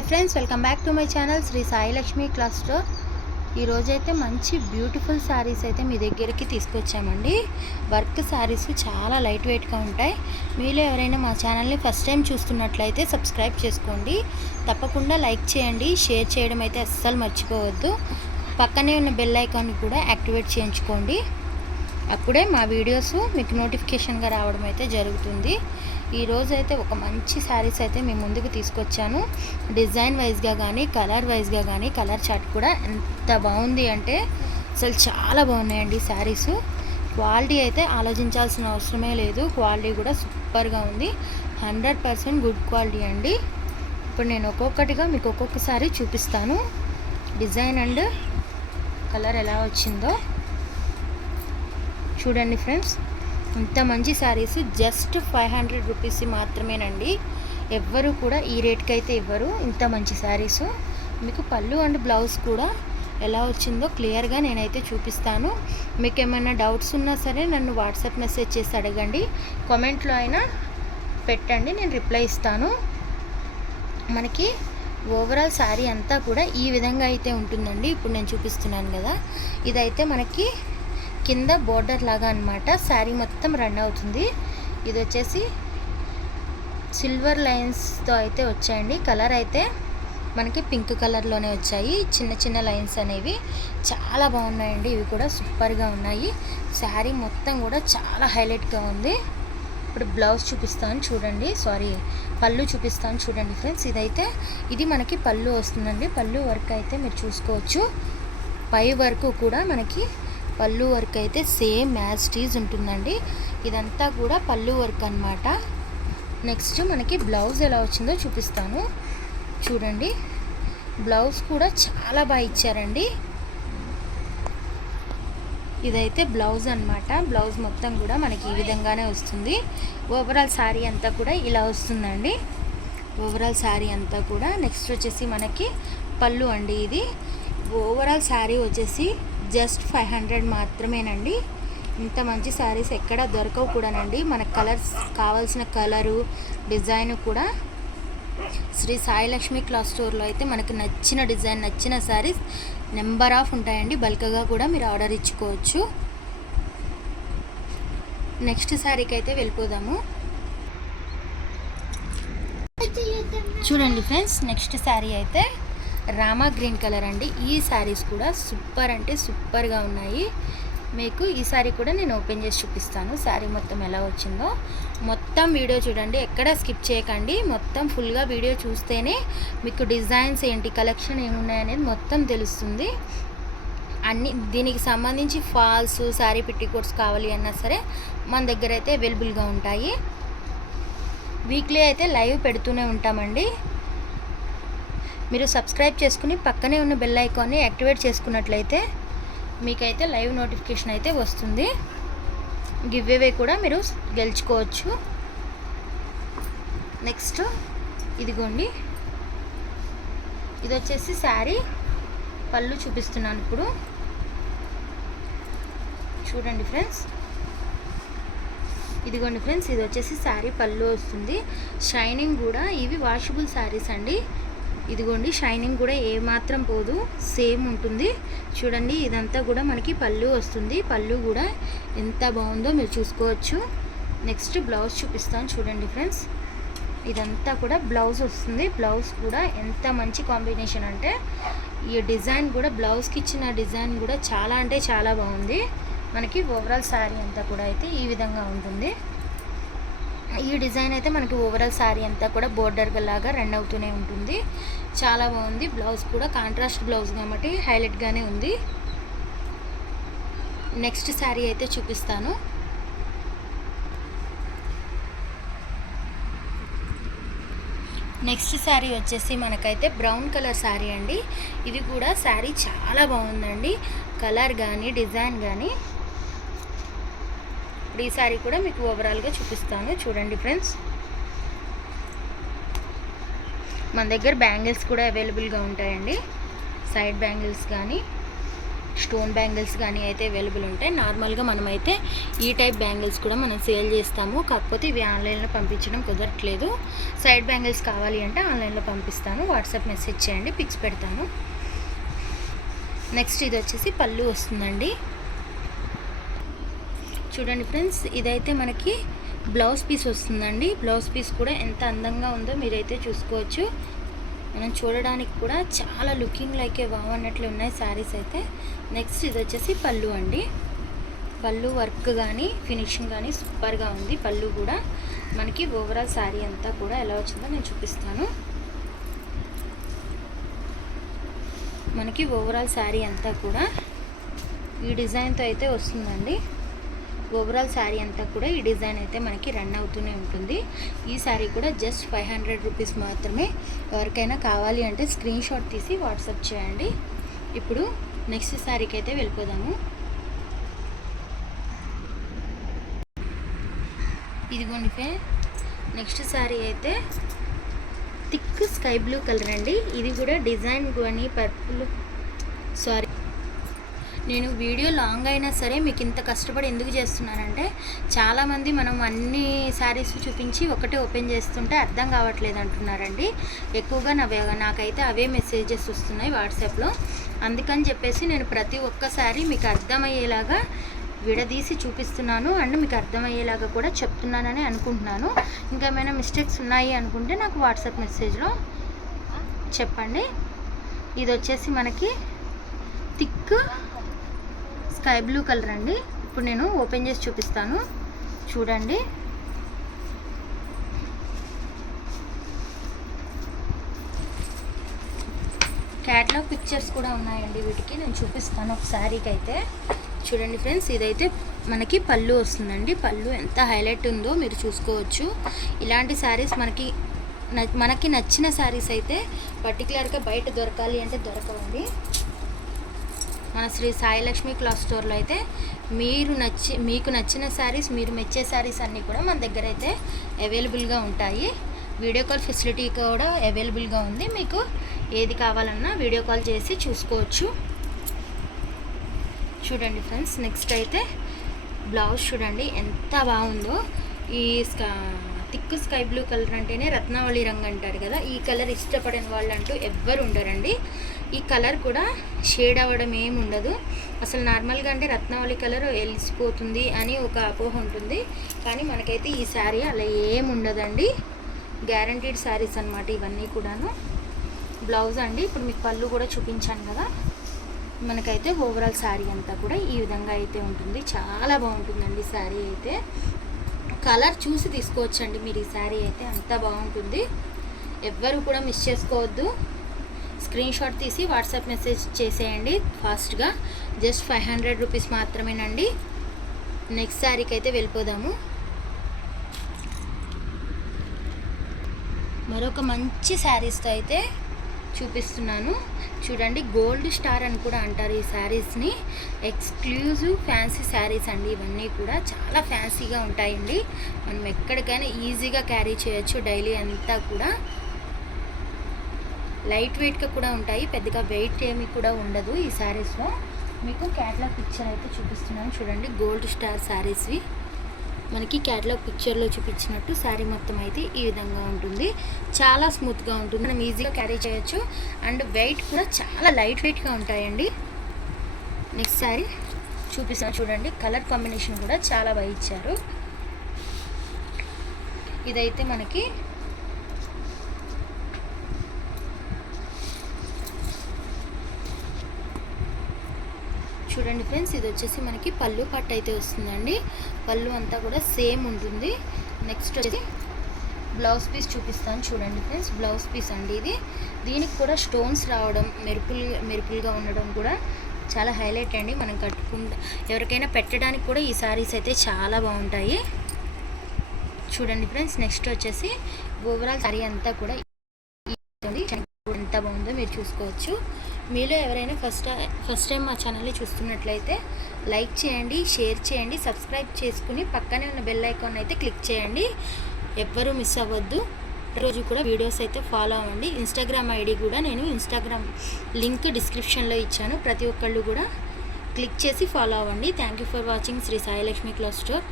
Hi friends, welcome back to my channel Shri Sai Lakshmi cloth store. ఈరోజైతే మంచి beautiful saris అయితే మీ దగ్గరికి తీసుకొచ్చామండి. వర్క్ శారీస్ చాలా లైట్ వెయిట్గా ఉంటాయి. మీలో ఎవరైనా మా ఛానల్ని ఫస్ట్ టైం చూస్తున్నట్లయితే సబ్స్క్రైబ్ చేసుకోండి. తప్పకుండా లైక్ చేయండి, షేర్ చేయడం అయితే అస్సలు మర్చిపోవద్దు. పక్కనే ఉన్న బెల్ ఐకాన్ని కూడా యాక్టివేట్ చేయించుకోండి. అప్పుడే మా వీడియోస్ మీకు నోటిఫికేషన్గా రావడం అయితే జరుగుతుంది. ఈరోజు అయితే ఒక మంచి శారీస్ అయితే మీ ముందుకు తీసుకొచ్చాను. డిజైన్ వైజ్గా కానీ కలర్ వైజ్గా కానీ కలర్ చార్ట్ కూడా ఎంత బాగుంది అంటే అసలు చాలా బాగున్నాయండి శారీస్. క్వాలిటీ అయితే ఆలోచించాల్సిన అవసరమే లేదు. క్వాలిటీ కూడా సూపర్గా ఉంది. 100% గుడ్ క్వాలిటీ అండి. ఇప్పుడు నేను ఒక్కొక్కటిగా మీకు ఒక్కొక్కసారి చూపిస్తాను. డిజైన్ అండ్ కలర్ ఎలా వచ్చిందో చూడండి ఫ్రెండ్స్. ఇంత మంచి శారీస్ జస్ట్ 500 రూపీస్ మాత్రమేనండి. ఎవ్వరు కూడా ఈ రేట్కి అయితే ఇవ్వరు. ఇంత మంచి శారీస్ మీకు పళ్ళు అండ్ బ్లౌజ్ కూడా ఎలా వచ్చిందో క్లియర్గా నేనైతే చూపిస్తాను. మీకు ఏమైనా డౌట్స్ ఉన్నా సరే నన్ను వాట్సాప్ మెసేజ్ చేసి అడగండి, కామెంట్లో అయినా పెట్టండి, నేను రిప్లై ఇస్తాను. మనకి ఓవరాల్ శారీ అంతా కూడా ఈ విధంగా అయితే ఉంటుందండి. ఇప్పుడు నేను చూపిస్తున్నాను కదా, ఇదైతే మనకి కింద బోర్డర్ లాగా అన్నమాట. శారీ మొత్తం రన్ అవుతుంది. ఇది వచ్చేసి సిల్వర్ లైన్స్తో అయితే వచ్చాయండి. కలర్ అయితే మనకి పింక్ కలర్లోనే వచ్చాయి. చిన్న చిన్న లైన్స్ అనేవి చాలా బాగున్నాయండి. ఇవి కూడా సూపర్గా ఉన్నాయి. శారీ మొత్తం కూడా చాలా హైలైట్గా ఉంది. ఇప్పుడు బ్లౌజ్ చూపిస్తాను చూడండి, పళ్ళు చూపిస్తాను చూడండి ఫ్రెండ్స్. ఇది మనకి పళ్ళు వస్తుందండి. పళ్ళు వర్క్ అయితే మీరు చూసుకోవచ్చు. పై వరకు కూడా మనకి పళ్ళు వర్క్ అయితే సేమ్ యాజ్ ఇట్ ఈజ్ ఉంటుందండి. ఇదంతా కూడా పళ్ళు వర్క్ అన్నమాట. నెక్స్ట్ మనకి బ్లౌజ్ ఎలా వచ్చిందో చూపిస్తాను చూడండి. బ్లౌజ్ కూడా చాలా బాగా ఇచ్చారండి. ఇదైతే బ్లౌజ్ అన్నమాట. బ్లౌజ్ మొత్తం కూడా మనకి ఈ విధంగానే వస్తుంది. ఓవరాల్ శారీ అంతా కూడా ఇలా వస్తుందండి. ఓవరాల్ శారీ అంతా కూడా. నెక్స్ట్ వచ్చేసి మనకి పళ్ళు అండి. ఇది ఓవరాల్ శారీ వచ్చేసి జస్ట్ 500 మాత్రమేనండి. ఇంత మంచి శారీస్ ఎక్కడ దొరకవు కూడానండి. మనకు కలర్స్ కావాల్సిన కలరు డిజైన్ కూడా శ్రీ సాయి లక్ష్మి క్లాత్ స్టోర్లో అయితే మనకి నచ్చిన డిజైన్ నచ్చిన శారీస్ నెంబర్ ఆఫ్ ఉంటాయండి. బల్క్గా కూడా మీరు ఆర్డర్ ఇచ్చుకోవచ్చు. నెక్స్ట్ శారీకి అయితే వెళ్ళిపోదాము చూడండి ఫ్రెండ్స్. నెక్స్ట్ శారీ అయితే రామా గ్రీన్ కలర్ అండి. ఈ శారీస్ కూడా సూపర్ అంటే సూపర్గా ఉన్నాయి. మీకు ఈ శారీ కూడా నేను ఓపెన్ చేసి చూపిస్తాను. శారీ మొత్తం ఎలా వచ్చిందో మొత్తం వీడియో చూడండి, ఎక్కడ స్కిప్ చేయకండి. మొత్తం ఫుల్గా వీడియో చూస్తేనే మీకు డిజైన్స్ ఏంటి, కలెక్షన్ ఏమున్నాయనేది మొత్తం తెలుస్తుంది. దీనికి సంబంధించి ఫాల్స్, శారీ పెట్టికోట్స్ కావాలి అన్నా సరే మన దగ్గర అయితే అవైలబుల్గా ఉంటాయి. వీక్లీ అయితే లైవ్ పెడుతూనే ఉంటామండి. మీరు సబ్స్క్రైబ్ చేసుకుని పక్కనే ఉన్న బెల్ ఐకాన్ని యాక్టివేట్ చేసుకున్నట్లయితే మీకైతే లైవ్ నోటిఫికేషన్ అయితే వస్తుంది. గివ్ అవే కూడా మీరు గెలుచుకోవచ్చు. నెక్స్ట్ ఇదిగోండి, ఇది వచ్చేసి శారీ పళ్ళు చూపిస్తున్నాను ఇప్పుడు చూడండి ఫ్రెండ్స్. ఇదిగోండి ఫ్రెండ్స్, ఇది వచ్చేసి శారీ పళ్ళు వస్తుంది. షైనింగ్ కూడా ఇవి వాషబుల్ శారీస్ అండి. ఇదిగోండి, షైనింగ్ కూడా ఏమాత్రం పోదు, సేమ్ ఉంటుంది చూడండి. ఇదంతా కూడా మనకి పళ్ళు వస్తుంది. పళ్ళు కూడా ఎంత బాగుందో మీరు చూసుకోవచ్చు. నెక్స్ట్ బ్లౌజ్ చూపిస్తాను చూడండి ఫ్రెండ్స్. ఇదంతా కూడా బ్లౌజ్ వస్తుంది. బ్లౌజ్ కూడా ఎంత మంచి కాంబినేషన్ అంటే ఈ డిజైన్ కూడా బ్లౌజ్కి ఇచ్చిన డిజైన్ కూడా చాలా అంటే చాలా బాగుంది. మనకి ఓవరాల్ శారీ అంతా కూడా అయితే ఈ విధంగా ఉంటుంది. ఈ డిజైన్ అయితే మనకి ఓవరాల్ శారీ అంతా కూడా బోర్డర్ లాగా రన్ అవుతూనే ఉంటుంది. చాలా బాగుంది. బ్లౌజ్ కూడా కాంట్రాస్ట్ బ్లౌజ్ కాబట్టి హైలైట్గానే ఉంది. నెక్స్ట్ శారీ అయితే చూపిస్తాను. నెక్స్ట్ శారీ వచ్చేసి మనకైతే బ్రౌన్ కలర్ శారీ అండి. ఇది కూడా శారీ చాలా బాగుందండి. కలర్ కానీ డిజైన్ కానీ. ఈ శారీ కూడా మీకు ఓవరాల్గా చూపిస్తాను చూడండి ఫ్రెండ్స్. మన దగ్గర బ్యాంగిల్స్ కూడా అవైలబుల్గా ఉంటాయండి. సైడ్ బ్యాంగిల్స్ కానీ స్టోన్ బ్యాంగిల్స్ కానీ అయితే అవైలబుల్ ఉంటాయి. నార్మల్గా మనమైతే ఈ టైప్ బ్యాంగిల్స్ కూడా మనం సేల్ చేస్తాము. కాకపోతే ఇవి ఆన్లైన్లో పంపించడం కుదరట్లేదు. సైడ్ బ్యాంగిల్స్ కావాలి అంటే ఆన్లైన్లో పంపిస్తాను. వాట్సాప్ మెసేజ్ చేయండి, పిక్స్ పెడతాను. నెక్స్ట్ ఇది వచ్చేసి పళ్ళు వస్తుందండి. చూడండి ఫ్రెండ్స్, ఇదైతే మనకి బ్లౌజ్ పీస్ వస్తుందండి. బ్లౌజ్ పీస్ కూడా ఎంత అందంగా ఉందో మీరైతే చూసుకోవచ్చు. మనం చూడడానికి కూడా చాలా లుకింగ్ లైక్ వావ్ అన్నట్లు ఉన్నాయి శారీస్ అయితే. నెక్స్ట్ ఇది వచ్చేసి పళ్ళు అండి. పళ్ళు వర్క్ కానీ ఫినిషింగ్ కానీ సూపర్గా ఉంది. పళ్ళు కూడా మనకి ఓవరాల్ శారీ అంతా కూడా ఎలా వచ్చిందో నేను చూపిస్తాను. మనకి ఓవరాల్ శారీ అంతా కూడా ఈ డిజైన్తో అయితే వస్తుందండి. ఓవరాల్ శారీ అంతా కూడా ఈ డిజైన్ అయితే మనకి రన్ అవుతూనే ఉంటుంది. ఈ శారీ కూడా జస్ట్ 500 రూపీస్ మాత్రమే. ఎవరికైనా కావాలి అంటే స్క్రీన్ షాట్ తీసి వాట్సాప్ చేయండి. ఇప్పుడు నెక్స్ట్ శారీకి అయితే వెళ్ళిపోదాము. ఇదిగోండి నెక్స్ట్ శారీ అయితే థిక్ స్కై బ్లూ కలర్ అండి. ఇది కూడా డిజైన్ కానీ పర్పుల్ నేను వీడియో లాంగ్ అయినా సరే మీకు ఇంత కష్టపడి ఎందుకు చేస్తున్నానంటే చాలామంది మనం అన్ని శారీస్ చూపించి ఒకటే ఓపెన్ చేస్తుంటే అర్థం కావట్లేదు అంటున్నారండి. ఎక్కువగా నాకైతే అవే మెసేజెస్ వస్తున్నాయి వాట్సాప్లో. అందుకని చెప్పేసి నేను ప్రతి ఒక్క శారీ మీకు అర్థమయ్యేలాగా విడదీసి చూపిస్తున్నాను అండ్ మీకు అర్థమయ్యేలాగా కూడా చెప్తున్నానని అనుకుంటున్నాను. ఇంకా ఏమైనా మిస్టేక్స్ ఉన్నాయి అనుకుంటే నాకు వాట్సాప్ మెసేజ్లో చెప్పండి. ఇది వచ్చేసి మనకి థిక్ స్కై బ్లూ కలర్ అండి. ఇప్పుడు నేను ఓపెన్ చేసి చూపిస్తాను, చూడండి. క్యాటలాగ్ పిక్చర్స్ కూడా ఉన్నాయండి వీటికి, నేను చూపిస్తాను ఒక శారీకి అయితే. చూడండి ఫ్రెండ్స్, ఇదైతే మనకి పళ్ళు వస్తుందండి. పళ్ళు ఎంత హైలైట్ ఉందో మీరు చూసుకోవచ్చు. ఇలాంటి శారీస్ మనకి నచ్చిన శారీస్ అయితే పర్టికులర్గా బయట దొరకాలి అంటే దొరకవండి. మన శ్రీ సాయి లక్ష్మి క్లాత్ స్టోర్లో అయితే మీకు నచ్చిన శారీస్, మీరు మెచ్చే శారీస్ అన్నీ కూడా మన దగ్గర అయితే అవైలబుల్గా ఉంటాయి. వీడియో కాల్ ఫెసిలిటీ కూడా అవైలబుల్గా ఉంది. మీకు ఏది కావాలన్నా వీడియో కాల్ చేసి చూసుకోవచ్చు. చూడండి ఫ్రెండ్స్, నెక్స్ట్ అయితే బ్లౌజ్ చూడండి ఎంత బాగుందో. ఈ థిక్ స్కై బ్లూ కలర్ అంటేనే రత్నావళి రంగు అంటారు కదా. ఈ కలర్ ఇష్టపడని వాళ్ళు అంటూ ఎవ్వరు ఉండరండి. ఈ కలర్ కూడా షేడ్ అవ్వడం ఏమి ఉండదు అసలు. నార్మల్గా అంటే రత్నావళి కలర్ వెలిసిపోతుంది అని ఒక అపోహ ఉంటుంది, కానీ మనకైతే ఈ శారీ అలా ఏమి ఉండదండి. గ్యారంటీడ్ శారీస్ అన్నమాట ఇవన్నీ కూడాను. బ్లౌజ్ అండి, ఇప్పుడు మీకు పళ్ళు కూడా చూపించాను కదా. మనకైతే ఓవరాల్ శారీ అంతా కూడా ఈ విధంగా అయితే ఉంటుంది. చాలా బాగుంటుందండి శారీ అయితే. కలర్ చూసి తీసుకోవచ్చండి మీరు. ఈ శారీ అయితే అంత బాగుంటుంది. ఎవ్వరు కూడా మిస్ చేసుకోవద్దు. స్క్రీన్ షాట్ తీసి వాట్సాప్ మెసేజ్ చేసేయండి ఫాస్ట్గా. జస్ట్ 500 రూపీస్ మాత్రమేనండి. నెక్స్ట్ శారీకి అయితే వెళ్ళిపోదాము. మరొక మంచి శారీస్తో అయితే చూపిస్తున్నాను. చూడండి, గోల్డ్ స్టార్ అని కూడా అంటారు ఈ శారీస్ని. ఎక్స్క్లూజివ్ ఫ్యాన్సీ శారీస్ అండి ఇవన్నీ కూడా. చాలా ఫ్యాన్సీగా ఉంటాయండి. మనం ఎక్కడికైనా ఈజీగా క్యారీ చేయొచ్చు. డైలీ అంతా కూడా లైట్ వెయిట్గా కూడా ఉంటాయి. పెద్దగా వెయిట్ ఏమి కూడా ఉండదు ఈ శారీస్లో. మీకు క్యాటలాగ్ పిక్చర్ అయితే చూపిస్తున్నాను చూడండి. గోల్డ్ స్టార్ శారీస్వి మనకి క్యాటలాగ్ పిక్చర్లో చూపించినట్టు శారీ మొత్తం అయితే ఈ విధంగా ఉంటుంది. చాలా స్మూత్గా ఉంటుంది, మనం ఈజీగా క్యారీ చేయొచ్చు. అండ్ వెయిట్ కూడా చాలా లైట్ వెయిట్గా ఉంటాయండి. నెక్స్ట్ శారీ చూపిస్తాను చూడండి. కలర్ కాంబినేషన్ కూడా చాలా బాగా ఇచ్చారు. ఇదైతే మనకి చూడండి ఫ్రెండ్స్, ఇది వచ్చేసి మనకి పళ్ళు పట్టు అయితే వస్తుందండి. పళ్ళు అంతా కూడా సేమ్ ఉంటుంది. నెక్స్ట్ వచ్చేసి బ్లౌజ్ పీస్ చూపిస్తాను చూడండి ఫ్రెండ్స్. బ్లౌజ్ పీస్ అండి ఇది. దీనికి కూడా స్టోన్స్ రావడం, మెరుపులుగా ఉండడం కూడా చాలా హైలైట్ అండి. మనం కట్టుకుంటే ఎవరికైనా పెట్టడానికి కూడా ఈ శారీస్ అయితే చాలా బాగుంటాయి. చూడండి ఫ్రెండ్స్, నెక్స్ట్ వచ్చేసి ఓవరాల్ శారీ అంతా కూడా ఎంత బాగుందో మీరు చూసుకోవచ్చు. మీలో ఎవరైనా ఫస్ట్ టైం మా ఛానల్ని చూస్తున్నట్లయితే లైక్ చేయండి, షేర్ చేయండి, సబ్స్క్రైబ్ చేసుకుని పక్కనే ఉన్న బెల్ ఐకాన్ అయితే క్లిక్ చేయండి. ఎవ్వరూ మిస్ అవ్వద్దు. రోజు కూడా వీడియోస్ అయితే ఫాలో అవ్వండి. ఇన్స్టాగ్రామ్ ఐడి కూడా నేను ఇన్స్టాగ్రామ్ లింక్ డిస్క్రిప్షన్లో ఇచ్చాను. ప్రతి ఒక్కళ్ళు కూడా క్లిక్ చేసి ఫాలో అవ్వండి. Thank you for watching Shri Sailakshmi cloth store.